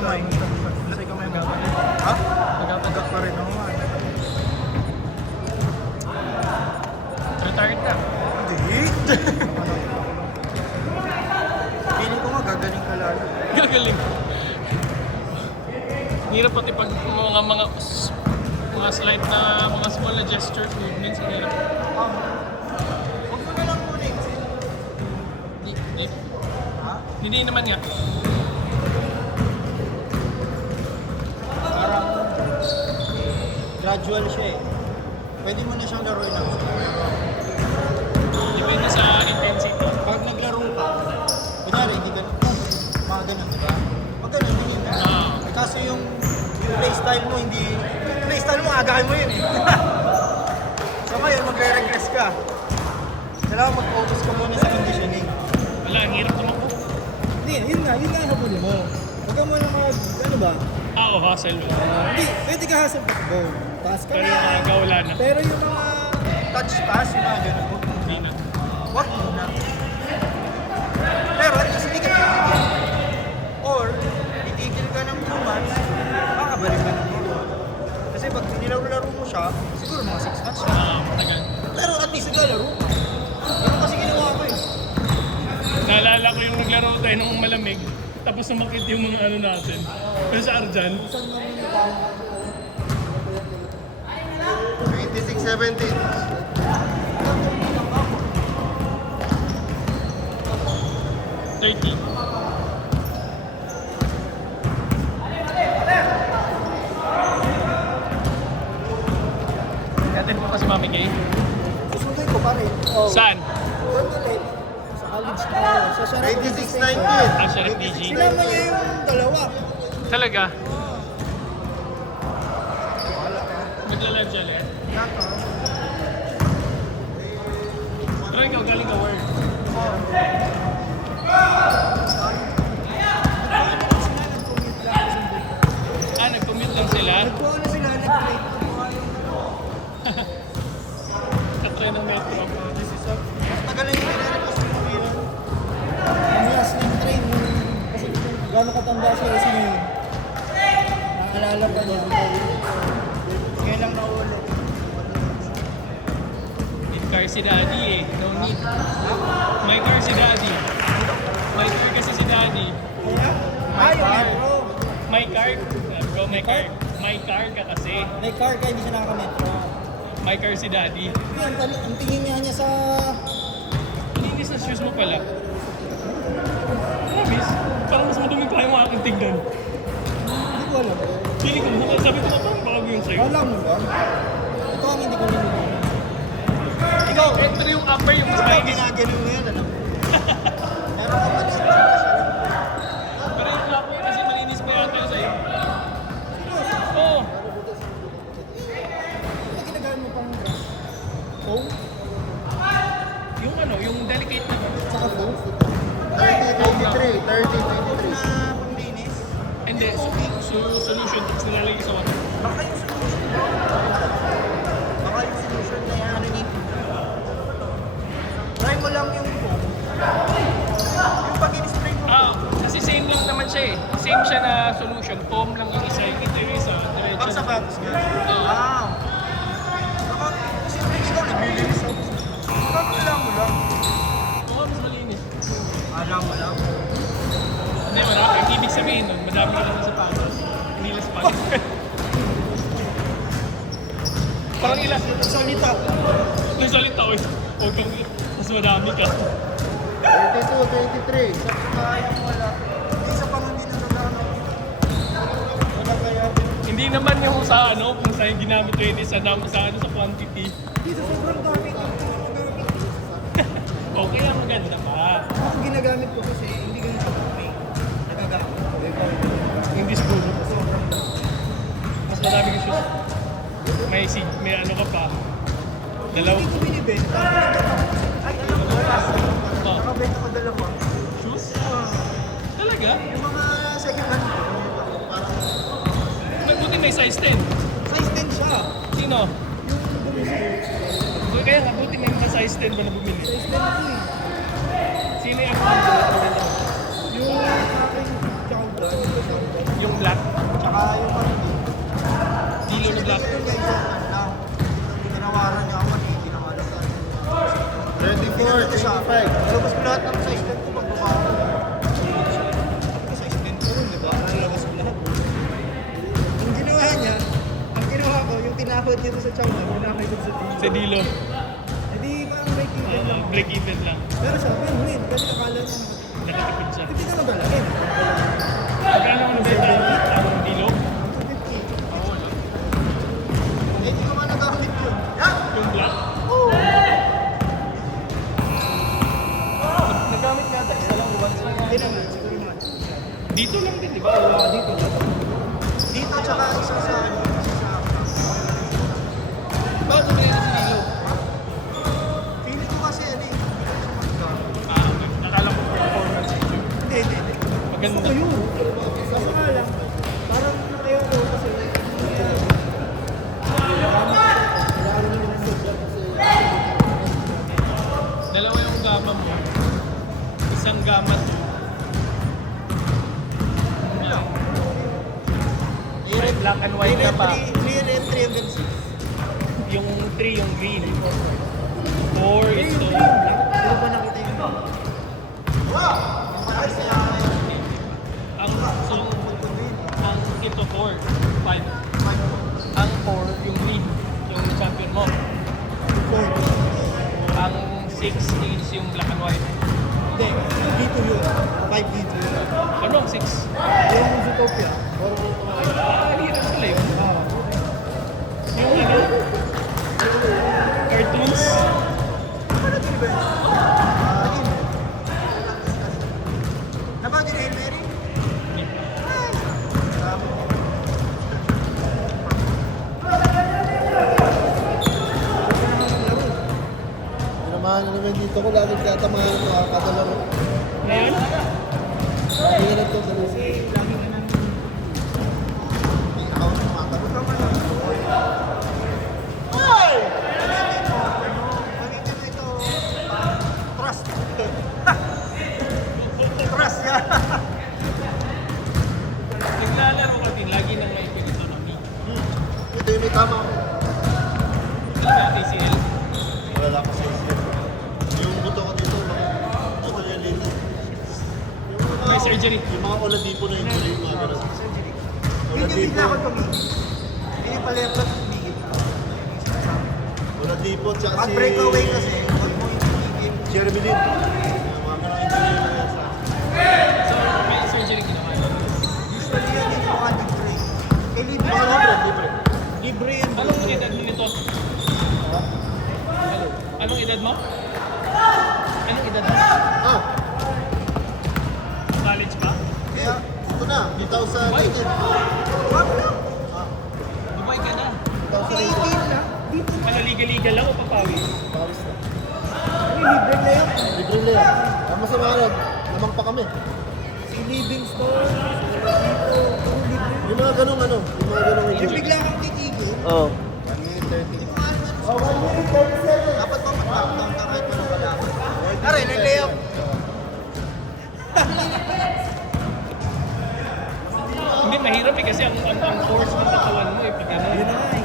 kamay. Sa kamay mo. Ha? Nagtatagak pa rin ako. Retired ka. Hindi. Feeling ko nga gagaling ka lalo. Gagaling. Hirap pati pag mga slight na mga small na gestures, movements, hirap. Huwag mo na lang muna eh. Ha? Hindi naman nga. Parang gradual siya eh. Pwede mo na siyang laruin ako. Depende sa intensity. Pag naglaro ka, kunyari, hindi ganun. Mga ganun, di ba? Pag ganun, hindi na. Eh, kaso yung playstyle mo, hindi... Playstyle mo, agahin mo yun eh. So ngayon, magre-regress ka. Kailangan mag-focus ka muna sa conditioning. Wala, ang hirap tumakbo. Hindi, yun nga yung habol mo. Huwag ka muna ano ba? Oo, hustle. Hindi, pwede ka hustle takbo. Taas ka Pero na. yung mga wala na. Pero yung mga touch pass, yung mga ganun, huwag mo. Hindi na. Huwag muna. Pero at least hindi ka titigil. Or, titigil ka ng 2 months, makabalik ka ng 2 months. Kasi pag nilaro-laro mo siya, siguro mga 6 months siya. Tagal. Pero at least naglalaro. Ganun kasi ginawa ko eh. Naalala ko yung naglaro tayo ng malamig, tapos sumakit yung mga ano natin. Pero sa Arjan, 26-17. 30. Natin po kasi Mami Kay. Susunod ko pa rin. Oh. Saan? Doon ulit. Sa college na. Sa Sharap 26-19. Ah, siya FDG. Sinama niya yung dalawa. Talaga? Nagla-live siya ulit? Pero ikaw, galing ka work. Ah, nag-commute lang sila? Nagkuha na sila. Nag-play. Katry ng metro. Tagal na yung kailangan kasi yung ngayon. Ang last ng train, kasi gano'ng katanda siya kasi ngayon. Nakaalala pa niya. Ngayon lang naulit. Need car si Daddy eh. No need. May car si Daddy. May car kasi si Daddy. Kaya? Ayaw nga bro. My car? Bro, my car. My car ka kasi. May car kaya hindi siya nakametro. My car si Daddy. Yan, ang tingin niya sa... Linis na shoes mo pala. Promise? Parang mas madumi pa yung aking tignan. Hindi ko alam. Feeling ko, sabi ko na parang bago yung sa'yo. Alam mo ba? Ito ang hindi ko nililin. Ikaw, ito yung upper yung mas maigis. Ginagano mo yan, ano? Pero kung maliit lang ba siya? Pero yung upper kasi malinis pa yata yung sa'yo. Oo. Ano ginagamit mo pang brush? Foam? Yung ano, yung delicate na. Saka foam? 30-23. 30-23. Na panglinis? Hindi, solution tapos nilalagay sa water. Baka yung solution. Baka yung solution na yan, ano nito. Try mo lang yung foam. Yung pag-in-spray mo. Ah, kasi same lang naman siya eh. Same siya na solution. Foam lang yung isa, yung ito yung isa. Pag Diretso. sapatos nga. Ah. Baka, siyempre ikaw naglilinis ako. Baka alam mo lang. Oo, mas malinis. Alam mo lang. Hindi, marami. Ang ibig sabihin nun, madami ka lang sa sapatos. Hindi lang sapatos. Parang ilan. Salita. Nagsalita ko eh. Huwag kang mas madami ka. 32-23. Sayang wala. Isa pa man din ang nagamit. Wala kaya. Hindi naman yung sa ano, kung saan ginamit ko yun sa sa quantity. Dito sobrang dami ko ginagamit. Okay lang, maganda pa. Ako ginagamit ko kasi hindi ganun sa dami. Nagagamit ko. Hindi siguro. Sobrang dami. Mas madami ka shoes. May ano ka pa. Dalaw. Hindi ko binibenta. Ay, alam mo, Oh. nakabenta ko dalawa. Shoes? Talaga? Yung mga second hand ko, parang Buti may size 10. size 10 siya. Sino? Yung bumili. Kaya nga, buti may mga size 10 ba na bumili? Size 10 ko eh. Sino yung Yung aking Jordan. Yung Dilo na black. Ito niya isang ano lang. Ginawaran niya ako, hindi na alam. 34, 25. Labas ko lahat ng size 10 ko magbabago. Size 10 ko rin, di ba? Nalabas ko lahat. Ang ginawa niya, ang ginawa ko, yung tinakot dito sa chow na, tinakot dito sa Sa Dilo. hindi parang break even lang. Break even lang. Pero siya, win-win. Kasi akala niya, Nakatipid siya. hindi ka nagalagin. Magkano ang benta ang Dilo? 250. Eh, hindi ko nga nagamit yun. Yung black? Nagamit nga ata, isa lang, once lang. Hindi naman, siguro naman. Dito lang din, di ba? Dito. Dito, tsaka isa sa ano, isa sa... Bakit sa pinili si Dilo? Feeling ko kasi ano eh, hindi ko siya magagamit. Nakala ko performance. Hindi. Maganda. Gusto ko yun. Kaso nga lang, parang ayaw ko kasi Dalawa yung gama mo. Isang gama to. May black and white na pa. Clear entry and then 6. Yung 3 yung green. 4 is to... Hindi ko pa nakita yung Ang ito 4, 5. Ang 4 yung green, yung champion mo. Ang 6 is yung black and white. Hindi, dito yun. 5 dito yun. Ano ang 6? Yung Zootopia. Hirap pala yun. Yung ano? Cartoons? Ano ito ba? Yun. Napagin na Hail Mary? Tinamahan na naman dito ko. Lagi tatamaan ng mga kadalaro. Ngayon? Lagi na lang ito. Dalawa. Trust. Trust yan. Naglalaro ka din, lagi nang may pinito na me. Ito yung may tama ako. Hindi ka ACL. Wala ko sa isip. Yung buto ko dito, gusto niya dito. May surgery. Yung mga Oladipo na injury, yung mga ganun. Surgery. Hindi Oladipo. na ako tumingin. Hindi yung pala yung tumingin. Oladipo, tsaka Pag si... breakaway kasi, huwag mo yung tumingin. Jeremy Lin. Yung mga ganun injury na yan sa... So, may surgery ginawa. Usually yan yung mga libre. Eh, libre Mga ka. libre. Libre yan. Anong edad mo nito? Anong edad mo? Anong edad mo? Ah, College ba? Kaya, ito na. 2018. wag lang. Dubai ka na. 18 lang. Dito Ano, liga-liga lang o papawis? Paris na. kami, libre na yun. Libre na yan. Ang masama rin, lamang pa kami. Si Livingstone, dito, puro libre. Yung mga ganung ano, yung mga ganung Yung injury. bigla kang titigil, Oo. dapat ba mag-lockdown ka kahit walang kalaban? Aray, nag-layup. Hindi, mahirap eh kasi ang force ng katawan mo eh pag ano. Yun na nga eh.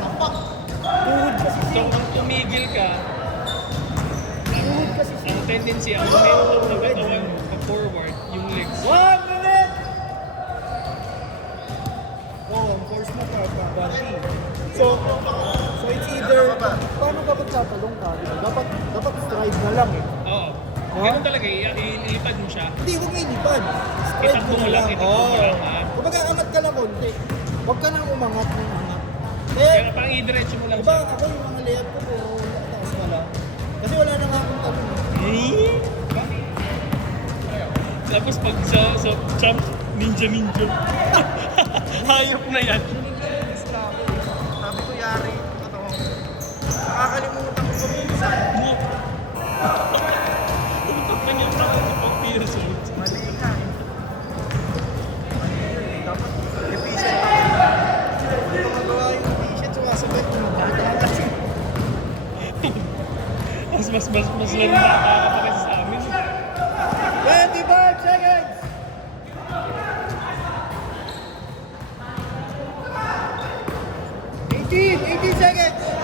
Tuhod kasi So, kung tumigil ka, Tuhod kasi ang tendency, ang momentum ng katawan mo, forward, yung legs. 1 minute! Oo, force mo pa, body. So it's either, paano ka magtatalong ka? Dapat stride na lang eh. Oo. Ganun talaga, ilipad mo siya. Hindi, huwag mo ilipad. Stride Itakbo mo mo na lang, lang. itakbo mo lang, ha? Kumbaga, angat ka lang konti. Huwag ka nang umangat ng umangat. Kaya pang i-diretso mo lang Diba, siya. ako yung mga layup ko, taas na lang. Kasi wala na nga akong talong. Tapos pag sa champ, ninja. Hayop na yan. Sabi ko, yari, totoo. Nakakalimutan ko kuminsan. Tutok na niya pa ako pag years old. Mali ka eh. Mali yun eh. Dapat efficient tayo. Hindi ko magawa yung efficient, sumasabay ko magkakalas. Mas laro na pa kasi sa amin. 25 seconds! 18 seconds.